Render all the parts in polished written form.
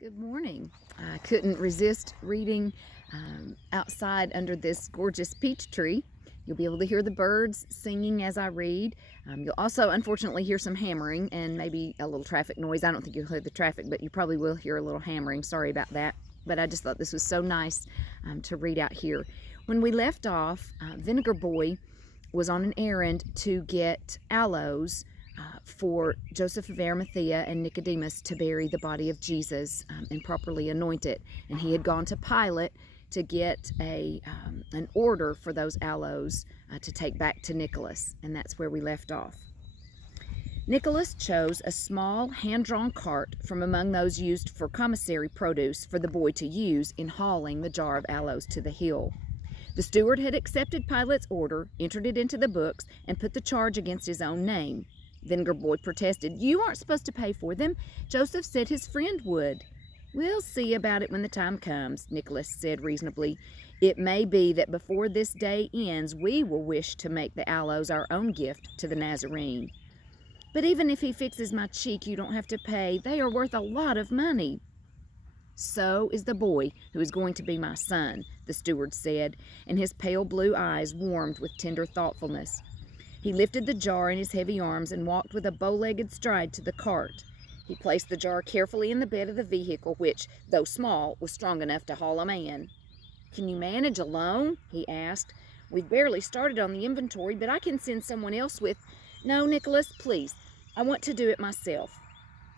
Good morning. I couldn't resist reading outside under this gorgeous peach tree. You'll be able to hear the birds singing as I read. You'll also, unfortunately, hear some hammering and maybe a little traffic noise. I don't think you'll hear the traffic, but you probably will hear a little hammering. Sorry about that. But I just thought this was so nice to read out here. When we left off, Vinegar Boy was on an errand to get aloes for Joseph of Arimathea and Nicodemus to bury the body of Jesus and properly anoint it. And he had gone to Pilate to get an order for those aloes to take back to Nicholas, and that's where we left off. Nicholas chose a small hand-drawn cart from among those used for commissary produce for the boy to use in hauling the jar of aloes to the hill. The steward had accepted Pilate's order, entered it into the books, and put the charge against his own name. Vinegar Boy protested. "You aren't supposed to pay for them. Joseph said his friend would." "We'll see about it when the time comes," Nicholas said reasonably. "It may be that before this day ends, we will wish to make the aloes our own gift to the Nazarene." "But even if he fixes my cheek, you don't have to pay. They are worth a lot of money." "So is the boy who is going to be my son," the steward said, and his pale blue eyes warmed with tender thoughtfulness. He lifted the jar in his heavy arms and walked with a bow-legged stride to the cart. He placed the jar carefully in the bed of the vehicle, which, though small, was strong enough to haul a man. "Can you manage alone?" he asked. "We've barely started on the inventory, but I can send someone else with—" "No, Nicholas, please. I want to do it myself."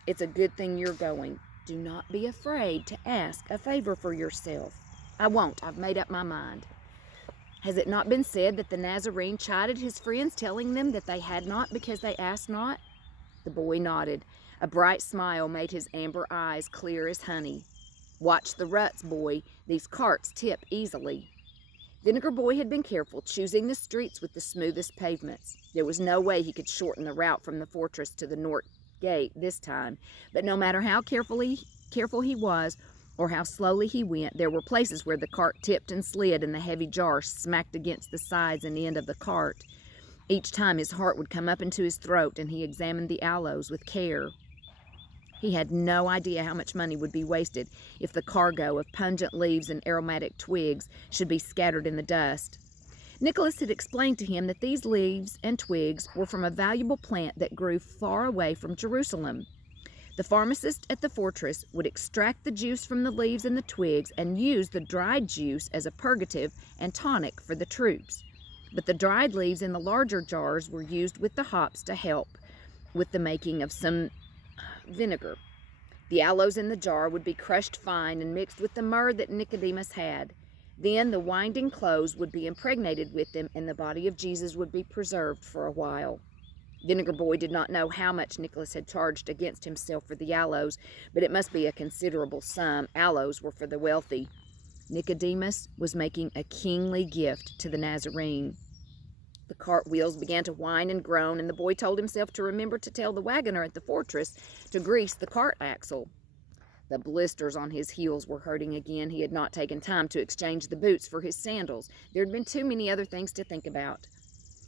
"It's a good thing you're going. Do not be afraid to ask a favor for yourself." "I won't. I've made up my mind." "Has it not been said that the Nazarene chided his friends, telling them that they had not because they asked not?" The boy nodded. A bright smile made his amber eyes clear as honey. "Watch the ruts, boy. These carts tip easily." Vinegar Boy had been careful, choosing the streets with the smoothest pavements. There was no way he could shorten the route from the fortress to the north gate this time, but no matter how careful he was, or how slowly he went, there were places where the cart tipped and slid and the heavy jar smacked against the sides and end of the cart. Each time his heart would come up into his throat and he examined the aloes with care. He had no idea how much money would be wasted if the cargo of pungent leaves and aromatic twigs should be scattered in the dust. Nicholas had explained to him that these leaves and twigs were from a valuable plant that grew far away from Jerusalem. The pharmacist at the fortress would extract the juice from the leaves and the twigs and use the dried juice as a purgative and tonic for the troops. But the dried leaves in the larger jars were used with the hops to help with the making of some vinegar. The aloes in the jar would be crushed fine and mixed with the myrrh that Nicodemus had. Then the winding cloves would be impregnated with them, and the body of Jesus would be preserved for a while. Vinegar Boy did not know how much Nicholas had charged against himself for the aloes, but it must be a considerable sum. Aloes were for the wealthy. Nicodemus was making a kingly gift to the Nazarene. The cart wheels began to whine and groan, and the boy told himself to remember to tell the wagoner at the fortress to grease the cart axle. The blisters on his heels were hurting again. He had not taken time to exchange the boots for his sandals. There had been too many other things to think about.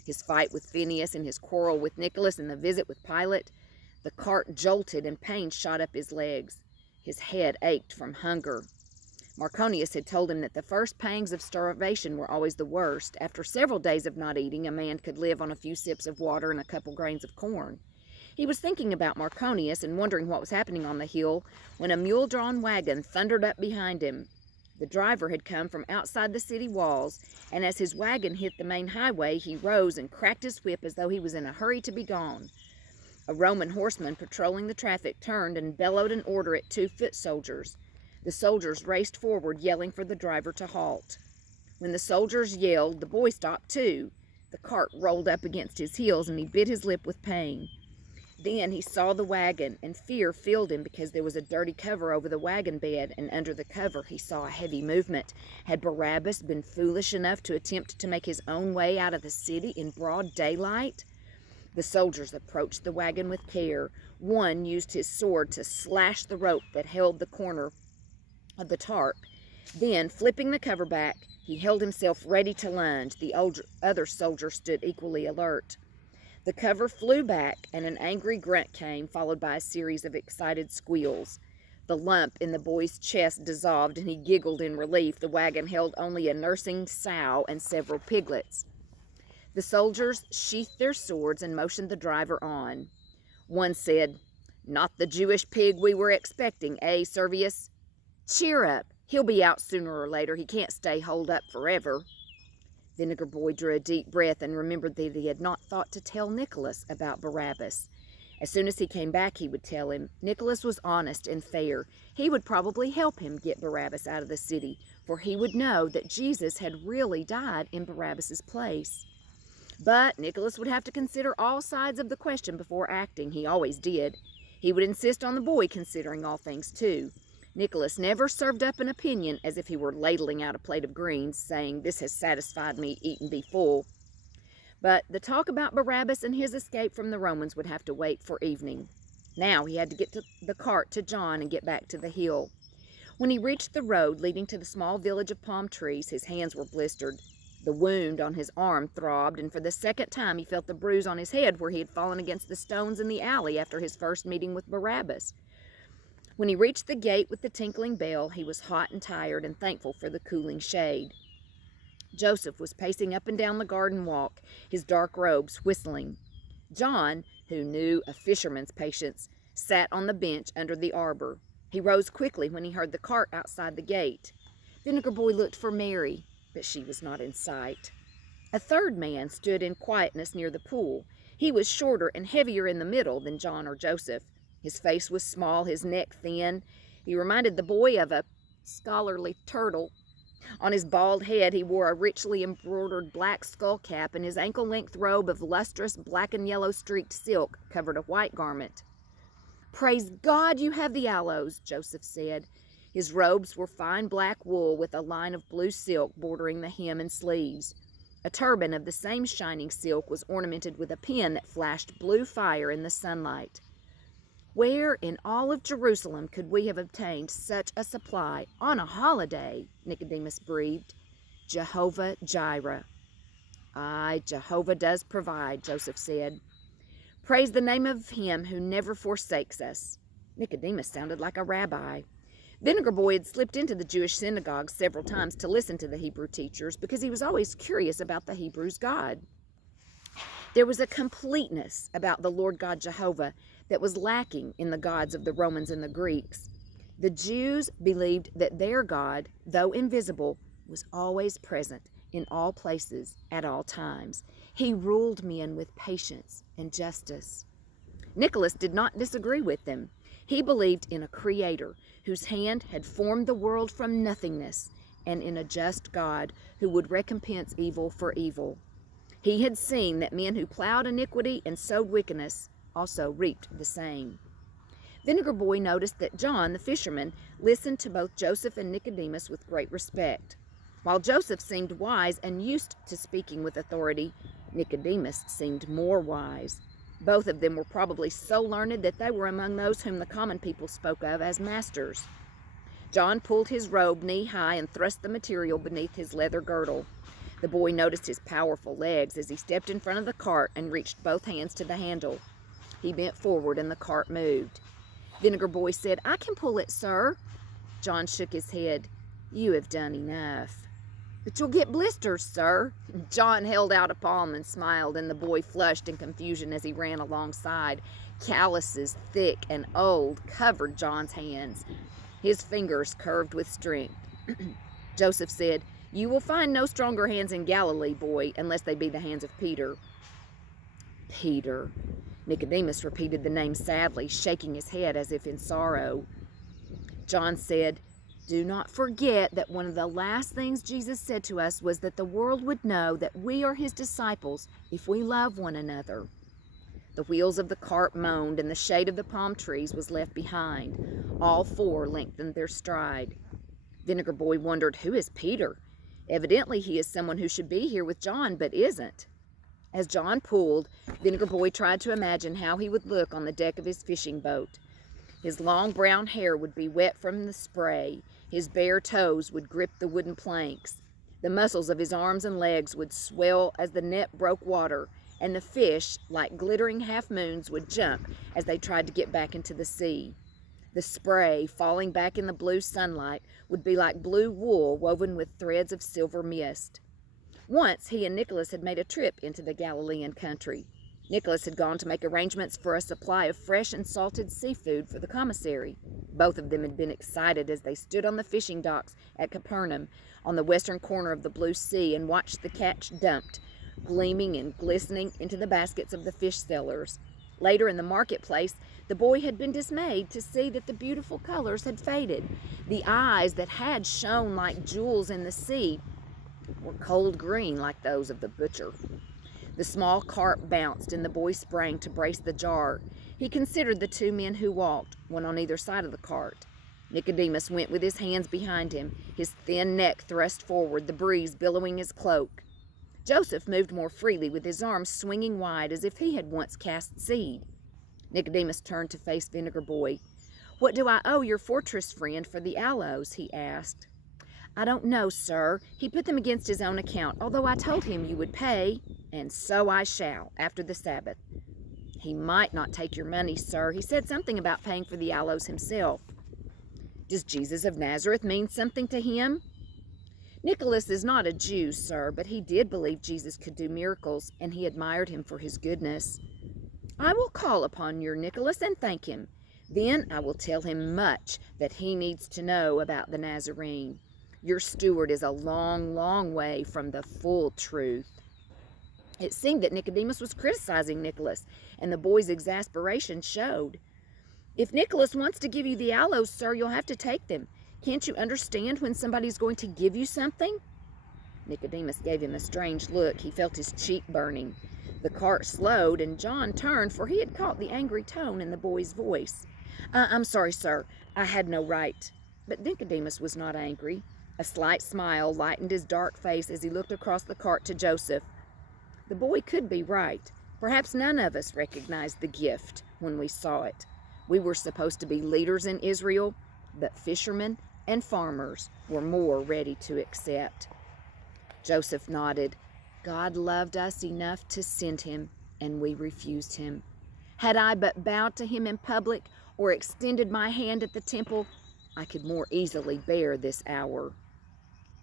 His fight with Phineas and his quarrel with Nicholas and the visit with Pilate. The cart jolted and pain shot up his legs. His head ached from hunger. Marconius had told him that the first pangs of starvation were always the worst. After several days of not eating, a man could live on a few sips of water and a couple grains of corn. He was thinking about Marconius and wondering what was happening on the hill when a mule-drawn wagon thundered up behind him. The driver had come from outside the city walls, and as his wagon hit the main highway, he rose and cracked his whip as though he was in a hurry to be gone. A Roman horseman patrolling the traffic turned and bellowed an order at 2 foot soldiers. The soldiers raced forward, yelling for the driver to halt. When the soldiers yelled, the boy stopped too. The cart rolled up against his heels, and he bit his lip with pain. Then he saw the wagon, and fear filled him because there was a dirty cover over the wagon bed, and under the cover he saw a heavy movement. Had Barabbas been foolish enough to attempt to make his own way out of the city in broad daylight? The soldiers approached the wagon with care. One used his sword to slash the rope that held the corner of the tarp. Then, flipping the cover back, he held himself ready to lunge. The other soldier stood equally alert. The cover flew back, and an angry grunt came, followed by a series of excited squeals. The lump in the boy's chest dissolved, and he giggled in relief. The wagon held only a nursing sow and several piglets. The soldiers sheathed their swords and motioned the driver on. One said, "Not the Jewish pig we were expecting, eh, Servius? Cheer up. He'll be out sooner or later. He can't stay holed up forever." Vinegar Boy drew a deep breath and remembered that he had not thought to tell Nicholas about Barabbas. As soon as he came back, he would tell him. Nicholas was honest and fair. He would probably help him get Barabbas out of the city, for he would know that Jesus had really died in Barabbas's place. But Nicholas would have to consider all sides of the question before acting. He always did. He would insist on the boy considering all things too. Nicholas never served up an opinion as if he were ladling out a plate of greens, saying, "This has satisfied me, eat and be full." But the talk about Barabbas and his escape from the Romans would have to wait for evening. Now he had to get the cart to John and get back to the hill. When he reached the road leading to the small village of palm trees, his hands were blistered. The wound on his arm throbbed, and for the second time he felt the bruise on his head where he had fallen against the stones in the alley after his first meeting with Barabbas. When he reached the gate with the tinkling bell, he was hot and tired and thankful for the cooling shade. Joseph was pacing up and down the garden walk, his dark robes whistling. John, who knew a fisherman's patience, sat on the bench under the arbor. He rose quickly when he heard the cart outside the gate. Vinegar Boy looked for Mary, but she was not in sight. A third man stood in quietness near the pool. He was shorter and heavier in the middle than John or Joseph. His face was small, his neck thin. He reminded the boy of a scholarly turtle. On his bald head he wore a richly embroidered black skull cap, and his ankle-length robe of lustrous black and yellow streaked silk covered a white garment. "Praise God you have the aloes," Joseph said. His robes were fine black wool with a line of blue silk bordering the hem and sleeves. A turban of the same shining silk was ornamented with a pin that flashed blue fire in the sunlight. "Where in all of Jerusalem could we have obtained such a supply on a holiday?" Nicodemus breathed. "Jehovah Jireh." "Aye, Jehovah does provide," Joseph said. "Praise the name of him who never forsakes us." Nicodemus sounded like a rabbi. Vinegar Boy had slipped into the Jewish synagogue several times to listen to the Hebrew teachers because he was always curious about the Hebrews' God. There was a completeness about the Lord God Jehovah that was lacking in the gods of the Romans and the Greeks. The Jews believed that their God, though invisible, was always present in all places at all times. He ruled men with patience and justice. Nicholas did not disagree with them. He believed in a creator whose hand had formed the world from nothingness, and in a just God who would recompense evil for evil. He had seen that men who plowed iniquity and sowed wickedness also reaped the same. Vinegar Boy noticed that John, the fisherman, listened to both Joseph and Nicodemus with great respect. While Joseph seemed wise and used to speaking with authority, Nicodemus seemed more wise. Both of them were probably so learned that they were among those whom the common people spoke of as masters. John pulled his robe knee-high and thrust the material beneath his leather girdle. The boy noticed his powerful legs as he stepped in front of the cart and reached both hands to the handle. He bent forward and the cart moved. Vinegar Boy said, "I can pull it, sir." John shook his head. "You have done enough." "But you'll get blisters, sir." John held out a palm and smiled, and the boy flushed in confusion as he ran alongside. Calluses, thick and old, covered John's hands. His fingers curved with strength. Joseph said, "You will find no stronger hands in Galilee, boy, unless they be the hands of Peter." Peter. Nicodemus repeated the name sadly, shaking his head as if in sorrow. John said, "Do not forget that one of the last things Jesus said to us was that the world would know that we are his disciples if we love one another." The wheels of the cart moaned, and the shade of the palm trees was left behind. All four lengthened their stride. Vinegar Boy wondered, who is Peter? Evidently he is someone who should be here with John, but isn't. As John pulled, Vinegar Boy tried to imagine how he would look on the deck of his fishing boat. His long brown hair would be wet from the spray. His bare toes would grip the wooden planks. The muscles of his arms and legs would swell as the net broke water, and the fish, like glittering half-moons, would jump as they tried to get back into the sea. The spray falling back in the blue sunlight would be like blue wool woven with threads of silver mist. Once he and Nicholas had made a trip into the Galilean country. Nicholas had gone to make arrangements for a supply of fresh and salted seafood for the commissary. Both of them had been excited as they stood on the fishing docks at Capernaum on the western corner of the blue sea and watched the catch dumped, gleaming and glistening into the baskets of the fish sellers. Later in the marketplace, the boy had been dismayed to see that the beautiful colors had faded. The eyes that had shone like jewels in the sea were cold green like those of the butcher. The small cart bounced, and the boy sprang to brace the jar. He considered the two men who walked, one on either side of the cart. Nicodemus went with his hands behind him, his thin neck thrust forward, the breeze billowing his cloak. Joseph moved more freely, with his arms swinging wide as if he had once cast seed. Nicodemus turned to face Vinegar Boy. "What do I owe your fortress friend for the aloes?" he asked. "I don't know, sir. He put them against his own account, although I told him you would pay, and so I shall, after the Sabbath." "He might not take your money, sir. He said something about paying for the aloes himself." "Does Jesus of Nazareth mean something to him?" "Nicholas is not a Jew, sir, but he did believe Jesus could do miracles, and he admired him for his goodness." "I will call upon your Nicholas and thank him. Then I will tell him much that he needs to know about the Nazarene. Your steward is a long, long way from the full truth." It seemed that Nicodemus was criticizing Nicholas, and the boy's exasperation showed. "If Nicholas wants to give you the aloes, sir, you'll have to take them. Can't you understand when somebody's going to give you something?" Nicodemus gave him a strange look. He felt his cheek burning. The cart slowed, and John turned, for he had caught the angry tone in the boy's voice. I'm sorry, sir. I had no right." But Nicodemus was not angry. A slight smile lightened his dark face as he looked across the cart to Joseph. The boy could be right. Perhaps none of us recognized the gift when we saw it. We were supposed to be leaders in Israel, but fishermen and farmers were more ready to accept. Joseph nodded. God loved us enough to send him, and we refused him. Had I but bowed to him in public or extended my hand at the temple, I could more easily bear this hour.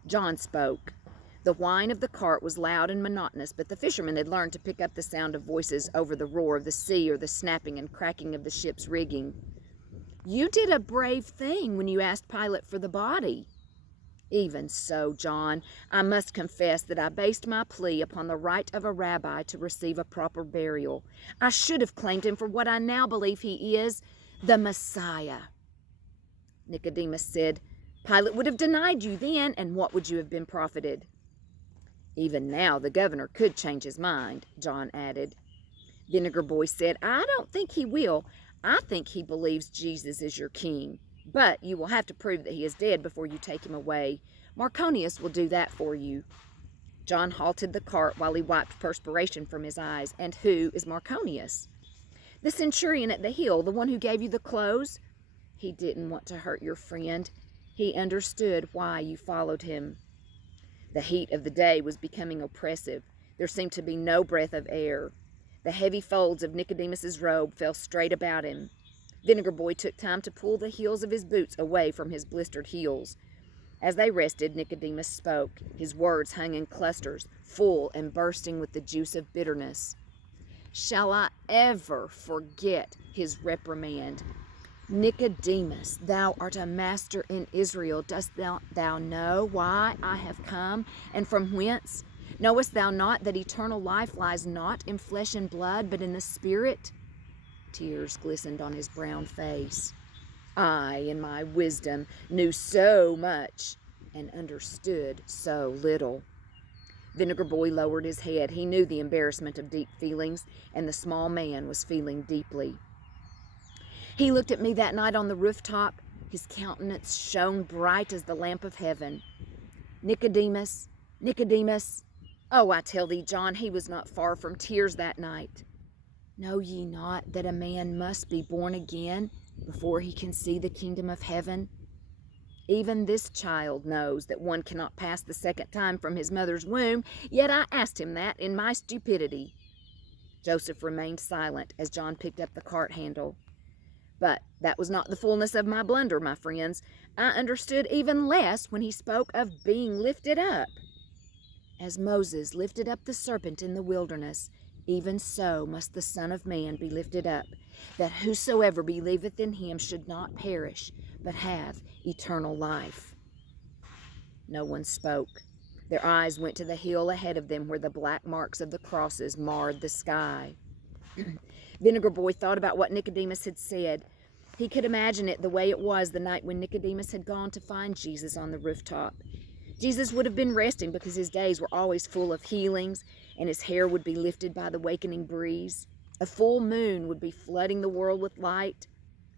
John spoke. The whine of the cart was loud and monotonous, but the fishermen had learned to pick up the sound of voices over the roar of the sea or the snapping and cracking of the ship's rigging. "You did a brave thing when you asked Pilate for the body." "Even so, John, I must confess that I based my plea upon the right of a rabbi to receive a proper burial. I should have claimed him for what I now believe he is, the Messiah." Nicodemus said, "Pilate would have denied you then, and what would you have been profited?" "Even now the governor could change his mind," John added. Vinegar Boy said, "I don't think he will. I think he believes Jesus is your king. But you will have to prove that he is dead before you take him away. Marconius will do that for you." John halted the cart while he wiped perspiration from his eyes. "And who is Marconius?" "The centurion at the hill, the one who gave you the clothes. He didn't want to hurt your friend. He understood why you followed him." The heat of the day was becoming oppressive. There seemed to be no breath of air. The heavy folds of Nicodemus's robe fell straight about him. Vinegar Boy took time to pull the heels of his boots away from his blistered heels. As they rested, Nicodemus spoke. His words hung in clusters, full and bursting with the juice of bitterness. "Shall I ever forget his reprimand? Nicodemus, thou art a master in Israel. Dost thou know why I have come, and from whence? Knowest thou not that eternal life lies not in flesh and blood, but in the Spirit?" Tears glistened on his brown face. "I, in my wisdom, knew so much and understood so little." Vinegar Boy lowered his head. He knew the embarrassment of deep feelings, and the small man was feeling deeply. "He looked at me that night on the rooftop. His countenance shone bright as the lamp of heaven. Nicodemus, Nicodemus. Oh, I tell thee, John, he was not far from tears that night. Know ye not that a man must be born again before he can see the kingdom of heaven? Even this child knows that one cannot pass the second time from his mother's womb, yet I asked him that in my stupidity." Joseph remained silent as John picked up the cart handle. But that was not the fullness of my blunder, my friends. I understood even less when he spoke of being lifted up. As Moses lifted up the serpent in the wilderness, even so must the Son of Man be lifted up, that whosoever believeth in him should not perish, but have eternal life. No one spoke. Their eyes went to the hill ahead of them where the black marks of the crosses marred the sky. Vinegar Boy thought about what Nicodemus had said. He could imagine it the way it was the night when Nicodemus had gone to find Jesus on the rooftop. Jesus would have been resting because his days were always full of healings, and his hair would be lifted by the wakening breeze. A full moon would be flooding the world with light.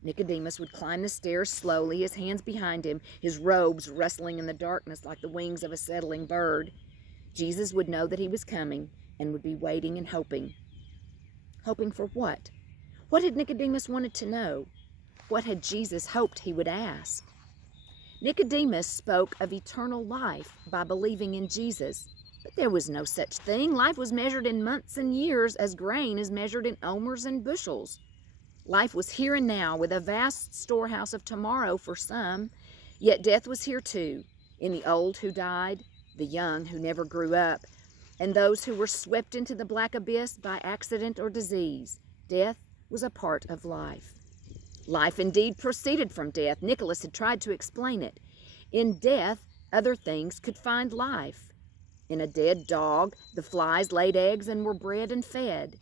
Nicodemus would climb the stairs slowly, his hands behind him, his robes rustling in the darkness like the wings of a settling bird. Jesus would know that he was coming and would be waiting and hoping. Hoping for what? What had Nicodemus wanted to know? What had Jesus hoped he would ask? Nicodemus spoke of eternal life by believing in Jesus, but there was no such thing. Life was measured in months and years as grain is measured in omers and bushels. Life was here and now with a vast storehouse of tomorrow for some, yet death was here too, in the old who died, the young who never grew up, and those who were swept into the black abyss by accident or disease. Death was a part of life. Life indeed proceeded from death. Nicholas had tried to explain it. In death, other things could find life. In a dead dog, the flies laid eggs and were bred and fed.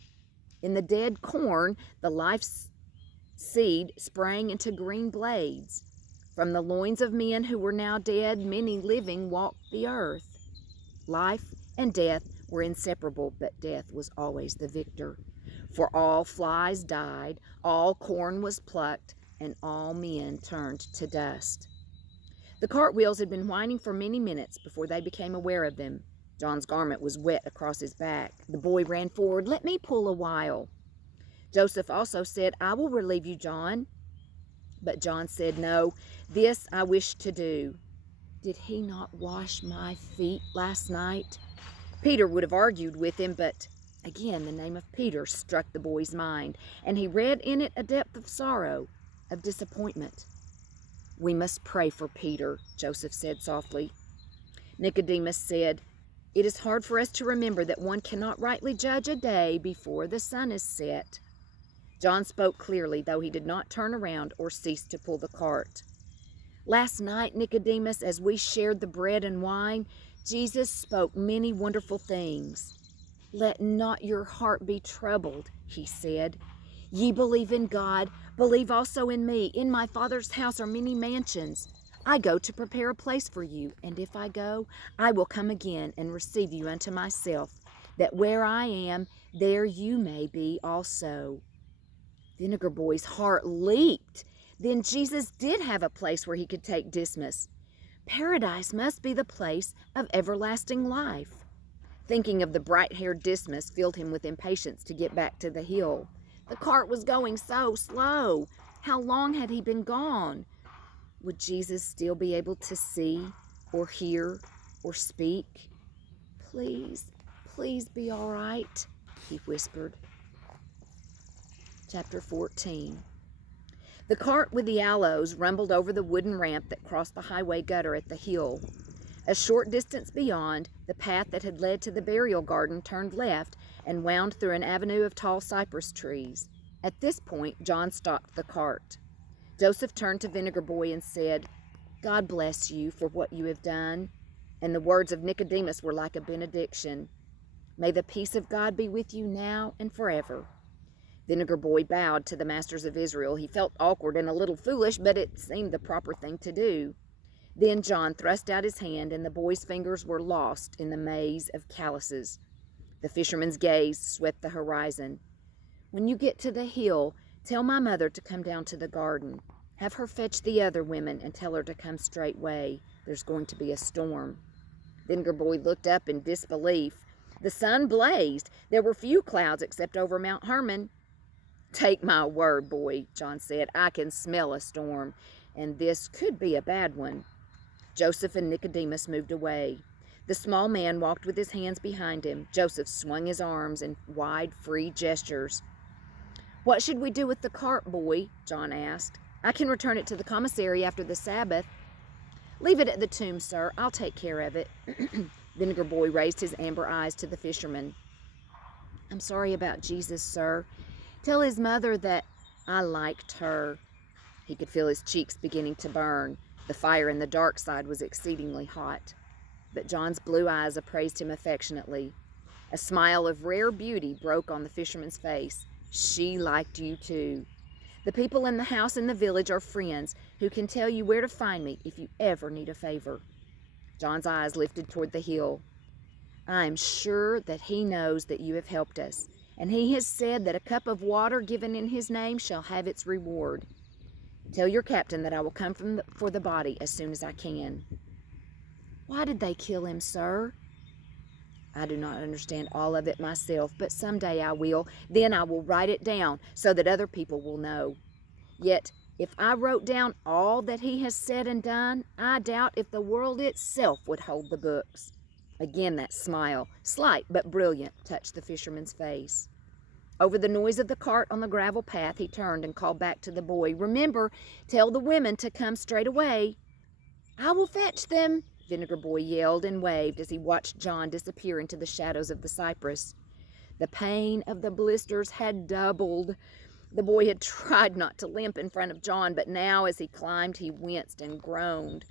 In the dead corn, the life seed sprang into green blades. From the loins of men who were now dead, many living walked the earth. Life and death were inseparable, but death was always the victor. For all flies died, all corn was plucked, and all men turned to dust. The cartwheels had been whining for many minutes before they became aware of them. John's garment was wet across his back. The boy ran forward. "Let me pull a while." Joseph also said, "I will relieve you, John." But John said, "No, this I wish to do." "Did he not wash my feet last night?" Peter would have argued with him, but again the name of Peter struck the boy's mind, and he read in it a depth of sorrow, of disappointment. "We must pray for Peter," Joseph said softly. Nicodemus said, "It is hard for us to remember that one cannot rightly judge a day before the sun is set." John spoke clearly, though he did not turn around or cease to pull the cart. "Last night, Nicodemus, as we shared the bread and wine, Jesus spoke many wonderful things. 'Let not your heart be troubled,' he said. 'Ye believe in God, believe also in me. In my Father's house are many mansions. I go to prepare a place for you, and if I go, I will come again and receive you unto myself, that where I am, there you may be also.'" Vinegar Boy's heart leaped. Then Jesus did have a place where he could take Dismas. Paradise must be the place of everlasting life. Thinking of the bright-haired Dismas filled him with impatience to get back to the hill. The cart was going so slow. How long had he been gone? Would Jesus still be able to see or hear or speak? "Please, please be all right," he whispered. Chapter 14. The cart with the aloes rumbled over the wooden ramp that crossed the highway gutter at the hill. A short distance beyond, the path that had led to the burial garden turned left and wound through an avenue of tall cypress trees. At this point, John stopped the cart. Joseph turned to Vinegar Boy and said, "God bless you for what you have done." And the words of Nicodemus were like a benediction. "May the peace of God be with you now and forever." Vinegar Boy bowed to the masters of Israel. He felt awkward and a little foolish, but it seemed the proper thing to do. Then John thrust out his hand, and the boy's fingers were lost in the maze of calluses. The fisherman's gaze swept the horizon. "When you get to the hill, tell my mother to come down to the garden. Have her fetch the other women and tell her to come straightway. There's going to be a storm." Vinegar Boy looked up in disbelief. The sun blazed. There were few clouds except over Mount Hermon. "Take my word, boy," John said. "I can smell a storm, and this could be a bad one." Joseph and Nicodemus moved away. The small man walked with his hands behind him. Joseph swung his arms in wide, free gestures. What should we do with the cart, boy? John asked. I can return it to the commissary after the Sabbath. Leave it at the tomb, sir. I'll take care of it. Vinegar Boy raised his amber eyes to the fisherman. I'm sorry about Jesus, sir. Tell his mother that I liked her. He could feel his cheeks beginning to burn. The fire in the dark side was exceedingly hot. But John's blue eyes appraised him affectionately. A smile of rare beauty broke on the fisherman's face. She liked you too. The people in the house and the village are friends who can tell you where to find me if you ever need a favor. John's eyes lifted toward the hill. I am sure that he knows that you have helped us, and he has said that a cup of water given in his name shall have its reward. Tell your captain that I will come for the body as soon as I can. Why did they kill him, sir? I do not understand all of it myself, but someday I will. Then I will write it down so that other people will know. Yet, if I wrote down all that he has said and done, I doubt if the world itself would hold the books. Again that smile, slight but brilliant, touched the fisherman's face. Over the noise of the cart on the gravel path, he turned and called back to the boy, Remember, tell the women to come straight away. I will fetch them, Vinegar Boy yelled and waved as he watched John disappear into the shadows of the cypress. The pain of the blisters had doubled. The boy had tried not to limp in front of John, but now as he climbed, he winced and groaned.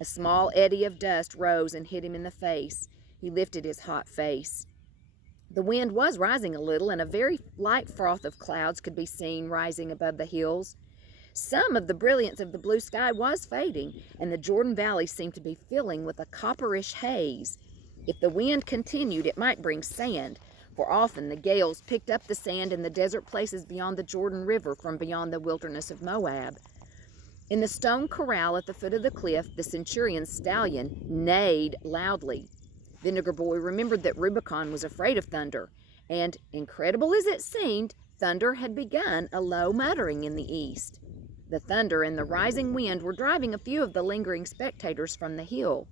A small eddy of dust rose and hit him in the face. He lifted his hot face. The wind was rising a little, and a very light froth of clouds could be seen rising above the hills. Some of the brilliance of the blue sky was fading, and the Jordan Valley seemed to be filling with a copperish haze. If the wind continued, it might bring sand, for often the gales picked up the sand in the desert places beyond the Jordan River from beyond the wilderness of Moab. In the stone corral at the foot of the cliff, the centurion's stallion neighed loudly. Vinegar Boy remembered that Rubicon was afraid of thunder, and, incredible as it seemed, thunder had begun a low muttering in the east. The thunder and the rising wind were driving a few of the lingering spectators from the hill.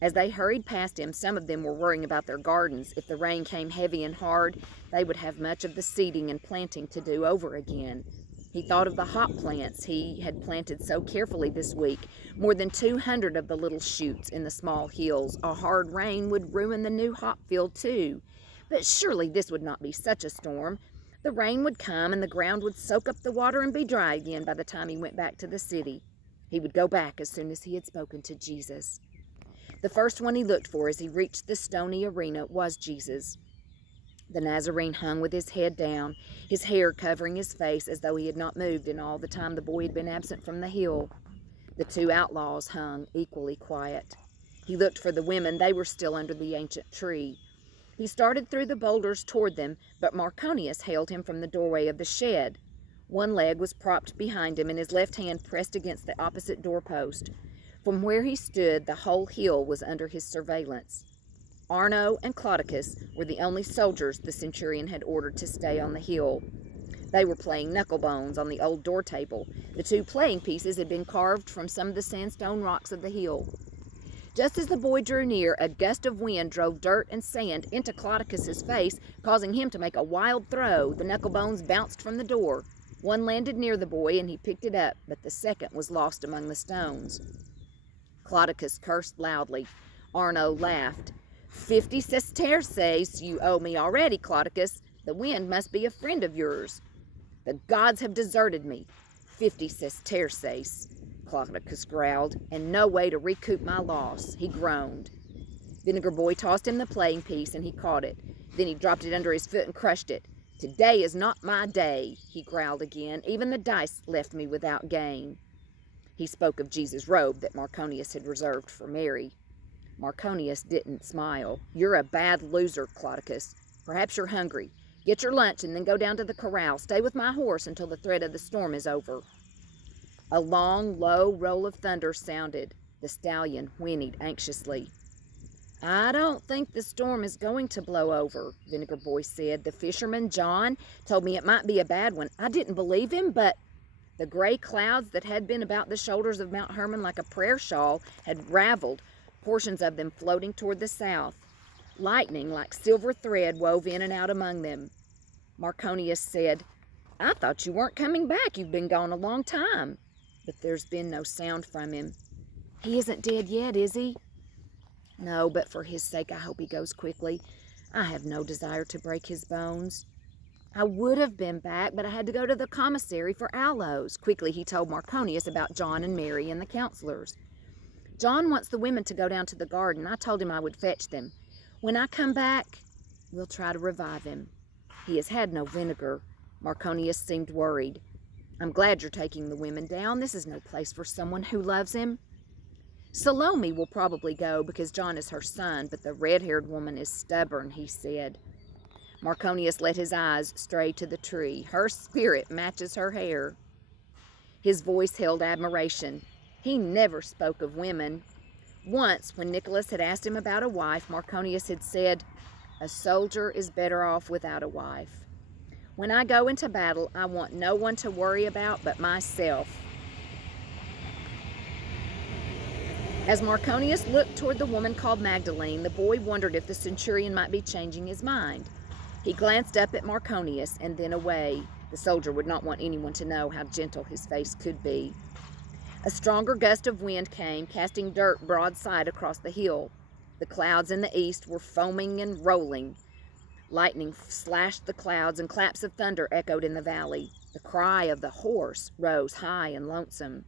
As they hurried past him, some of them were worrying about their gardens. If the rain came heavy and hard, they would have much of the seeding and planting to do over again. He thought of the hop plants he had planted so carefully this week, more than 200 of the little shoots in the small hills. A hard rain would ruin the new hop field too. But surely this would not be such a storm. The rain would come and the ground would soak up the water and be dry again by the time he went back to the city. He would go back as soon as he had spoken to Jesus. The first one he looked for as he reached the stony arena was Jesus. The Nazarene hung with his head down, his hair covering his face as though he had not moved in all the time the boy had been absent from the hill. The two outlaws hung equally quiet. He looked for the women. They were still under the ancient tree. He started through the boulders toward them, but Marconius hailed him from the doorway of the shed. One leg was propped behind him and his left hand pressed against the opposite doorpost. From where he stood, the whole hill was under his surveillance. Arno and Claudicus were the only soldiers the centurion had ordered to stay on the hill. They were playing knucklebones on the old door table. The two playing pieces had been carved from some of the sandstone rocks of the hill. Just as the boy drew near, a gust of wind drove dirt and sand into Claudicus's face, causing him to make a wild throw. The knucklebones bounced from the door. One landed near the boy, and he picked it up, but the second was lost among the stones. Claudicus cursed loudly. Arno laughed. 50 sesterces you owe me already, Claudicus. The wind must be a friend of yours. The gods have deserted me. 50 sesterces, Claudicus growled, and no way to recoup my loss. He groaned. Vinegar Boy tossed him the playing piece, and he caught it. Then he dropped it under his foot and crushed it. Today is not my day, he growled again. Even the dice left me without gain. He spoke of Jesus' robe that Marconius had reserved for Mary. Marconius didn't smile. You're a bad loser, Claudicus. Perhaps you're hungry. Get your lunch and then go down to the corral. Stay with my horse until the threat of the storm is over. A long, low roll of thunder sounded. The stallion whinnied anxiously. I don't think the storm is going to blow over, Vinegar Boy said. The fisherman, John, told me it might be a bad one. I didn't believe him, but the gray clouds that had been about the shoulders of Mount Hermon like a prayer shawl had raveled, portions of them floating toward the south. Lightning, like silver thread, wove in and out among them. Marconius said, I thought you weren't coming back. You've been gone a long time." But there's been no sound from him. "He isn't dead yet, is he?" "No, but for his sake I hope he goes quickly. I have no desire to break his bones." "I would have been back, but I had to go to the commissary for aloes." Quickly he told Marconius about John and Mary and the counselors. "John wants the women to go down to the garden. I told him I would fetch them. When I come back, we'll try to revive him. He has had no vinegar." Marconius seemed worried. "I'm glad you're taking the women down. This is no place for someone who loves him." "Salome will probably go because John is her son, but the red-haired woman is stubborn," he said. Marconius let his eyes stray to the tree. "Her spirit matches her hair." His voice held admiration. He never spoke of women. Once, when Nicholas had asked him about a wife, Marconius had said, "A soldier is better off without a wife. When I go into battle, I want no one to worry about but myself." As Marconius looked toward the woman called Magdalene, the boy wondered if the centurion might be changing his mind. He glanced up at Marconius and then away. The soldier would not want anyone to know how gentle his face could be. A stronger gust of wind came, casting dirt broadside across the hill. The clouds in the east were foaming and rolling. Lightning slashed the clouds, and claps of thunder echoed in the valley. The cry of the horse rose high and lonesome.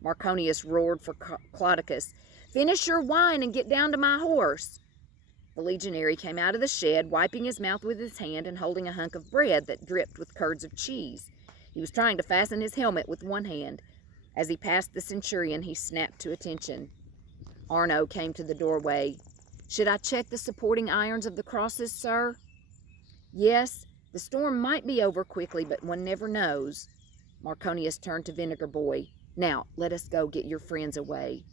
Marconius roared for Claudicus, "Finish your wine and get down to my horse." The legionary came out of the shed, wiping his mouth with his hand and holding a hunk of bread that dripped with curds of cheese. He was trying to fasten his helmet with one hand. As he passed the centurion, he snapped to attention. Arno came to the doorway. "Should I check the supporting irons of the crosses, sir?" "Yes, the storm might be over quickly, but one never knows." Marconius turned to Vinegar Boy. "Now, let us go get your friends away."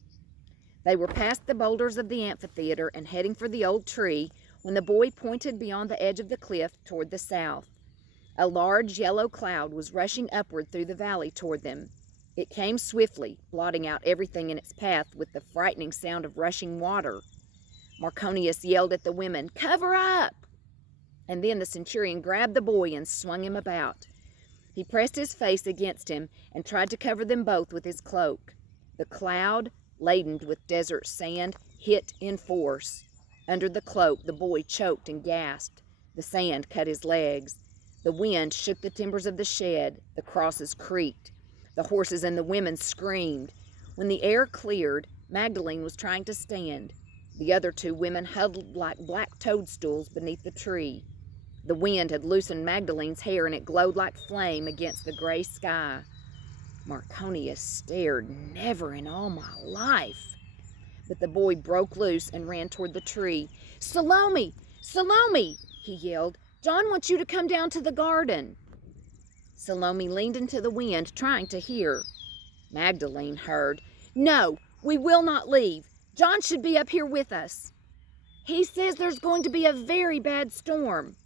They were past the boulders of the amphitheater and heading for the old tree when the boy pointed beyond the edge of the cliff toward the south. A large yellow cloud was rushing upward through the valley toward them. It came swiftly, blotting out everything in its path with the frightening sound of rushing water. Marconius yelled at the women, "Cover up!" And then the centurion grabbed the boy and swung him about. He pressed his face against him and tried to cover them both with his cloak. The cloud, laden with desert sand, hit in force. Under the cloak, the boy choked and gasped. The sand cut his legs. The wind shook the timbers of the shed. The crosses creaked. The horses and the women screamed. When the air cleared, Magdalene was trying to stand. The other two women huddled like black toadstools beneath the tree. The wind had loosened Magdalene's hair, and it glowed like flame against the gray sky. Marconius stared. "Never in all my life." But the boy broke loose and ran toward the tree. "Salome! Salome!" he yelled. "John wants you to come down to the garden." Salome leaned into the wind, trying to hear. Magdalene heard. "No, we will not leave. John should be up here with us. He says there's going to be a very bad storm."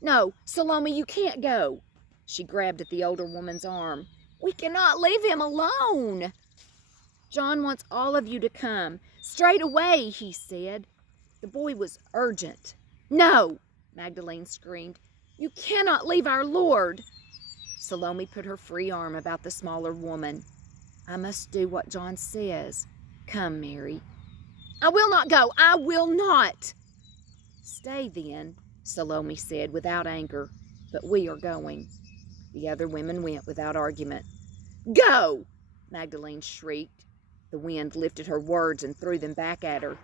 "No, Salome, you can't go." She grabbed at the older woman's arm. "We cannot leave him alone." "John wants all of you to come. Straight away," he said. The boy was urgent. "No," Magdalene screamed. "You cannot leave our Lord." Salome put her free arm about the smaller woman. "I must do what John says. Come, Mary." "I will not go. I will not." "Stay then," Salome said without anger. "But we are going." The other women went without argument. "Go!" Magdalene shrieked. The wind lifted her words and threw them back at her.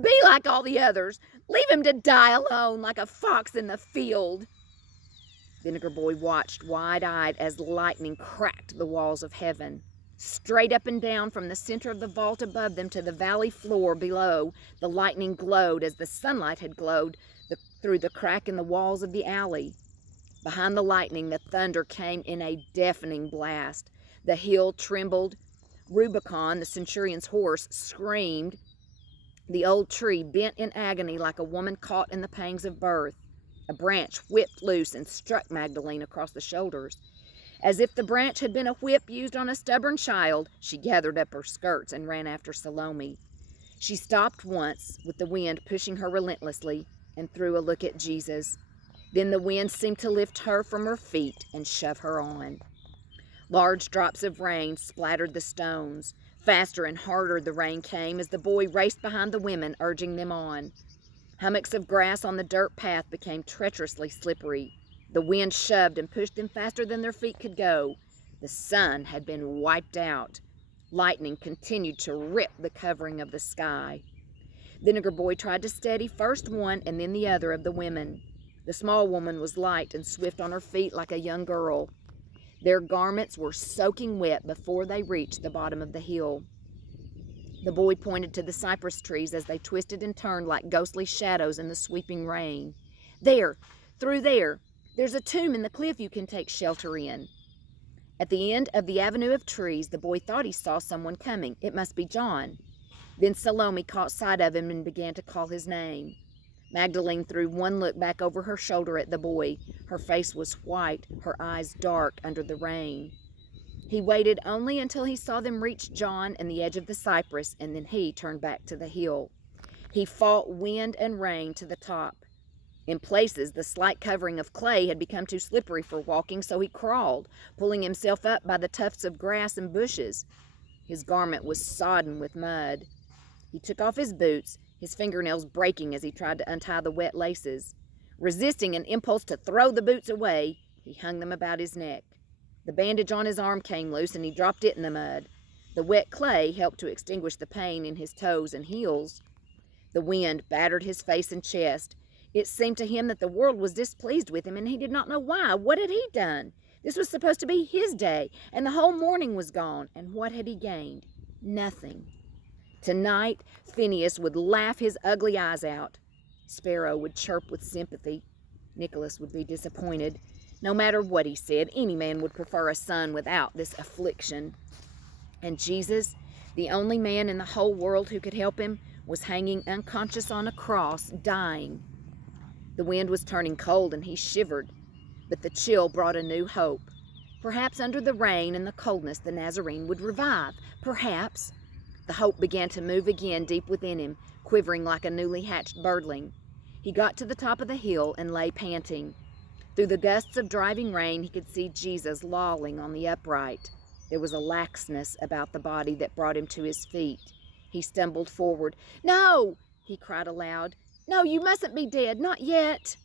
"Be like all the others. Leave him to die alone like a fox in the field." Vinegar Boy watched wide-eyed as lightning cracked the walls of heaven. Straight up and down from the center of the vault above them to the valley floor below, the lightning glowed as the sunlight had glowed through the crack in the walls of the alley. Behind the lightning, the thunder came in a deafening blast. The hill trembled. Rubicon, the centurion's horse, screamed. The old tree bent in agony like a woman caught in the pangs of birth. A branch whipped loose and struck Magdalene across the shoulders. As if the branch had been a whip used on a stubborn child, she gathered up her skirts and ran after Salome. She stopped once, with the wind pushing her relentlessly, and threw a look at Jesus. Then the wind seemed to lift her from her feet and shove her on. Large drops of rain splattered the stones. Faster and harder the rain came as the boy raced behind the women, urging them on. Hummocks of grass on the dirt path became treacherously slippery. The wind shoved and pushed them faster than their feet could go. The sun had been wiped out. Lightning continued to rip the covering of the sky. Vinegar Boy tried to steady first one and then the other of the women. The small woman was light and swift on her feet like a young girl. Their garments were soaking wet before they reached the bottom of the hill. The boy pointed to the cypress trees as they twisted and turned like ghostly shadows in the sweeping rain. "There, through there. There's a tomb in the cliff you can take shelter in." At the end of the avenue of trees, the boy thought he saw someone coming. It must be John. Then Salome caught sight of him and began to call his name. Magdalene threw one look back over her shoulder at the boy. Her face was white, her eyes dark under the rain. He waited only until he saw them reach John and the edge of the cypress, and then he turned back to the hill. He fought wind and rain to the top. In places, the slight covering of clay had become too slippery for walking, so he crawled, pulling himself up by the tufts of grass and bushes. His garment was sodden with mud. He took off his boots, his fingernails breaking as he tried to untie the wet laces. Resisting an impulse to throw the boots away, he hung them about his neck. The bandage on his arm came loose and he dropped it in the mud. The wet clay helped to extinguish the pain in his toes and heels. The wind battered his face and chest. It seemed to him that the world was displeased with him and he did not know why. What had he done? This was supposed to be his day, and the whole morning was gone. And what had he gained? Nothing. Tonight, Phineas would laugh his ugly eyes out. Sparrow would chirp with sympathy. Nicholas would be disappointed. No matter what he said, any man would prefer a son without this affliction. And Jesus, the only man in the whole world who could help him, was hanging unconscious on a cross, dying. The wind was turning cold and he shivered, but the chill brought a new hope. Perhaps under the rain and the coldness the Nazarene would revive. Perhaps. The hope began to move again deep within him, quivering like a newly hatched birdling. He got to the top of the hill and lay panting. Through the gusts of driving rain, he could see Jesus lolling on the upright. There was a laxness about the body that brought him to his feet. He stumbled forward. "No!" he cried aloud. "No, you mustn't be dead, not yet."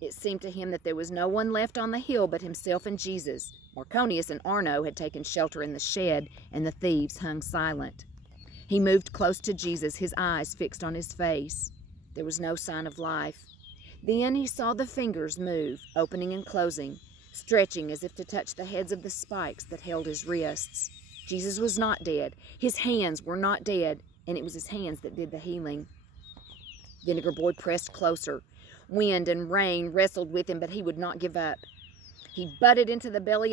It seemed to him that there was no one left on the hill but himself and Jesus. Marconius and Arno had taken shelter in the shed, and the thieves hung silent. He moved close to Jesus, his eyes fixed on his face. There was no sign of life. Then he saw the fingers move, opening and closing, stretching as if to touch the heads of the spikes that held his wrists. Jesus was not dead. His hands were not dead, and it was his hands that did the healing. Vinegar Boy pressed closer. Wind and rain wrestled with him, but he would not give up. He butted into the belly of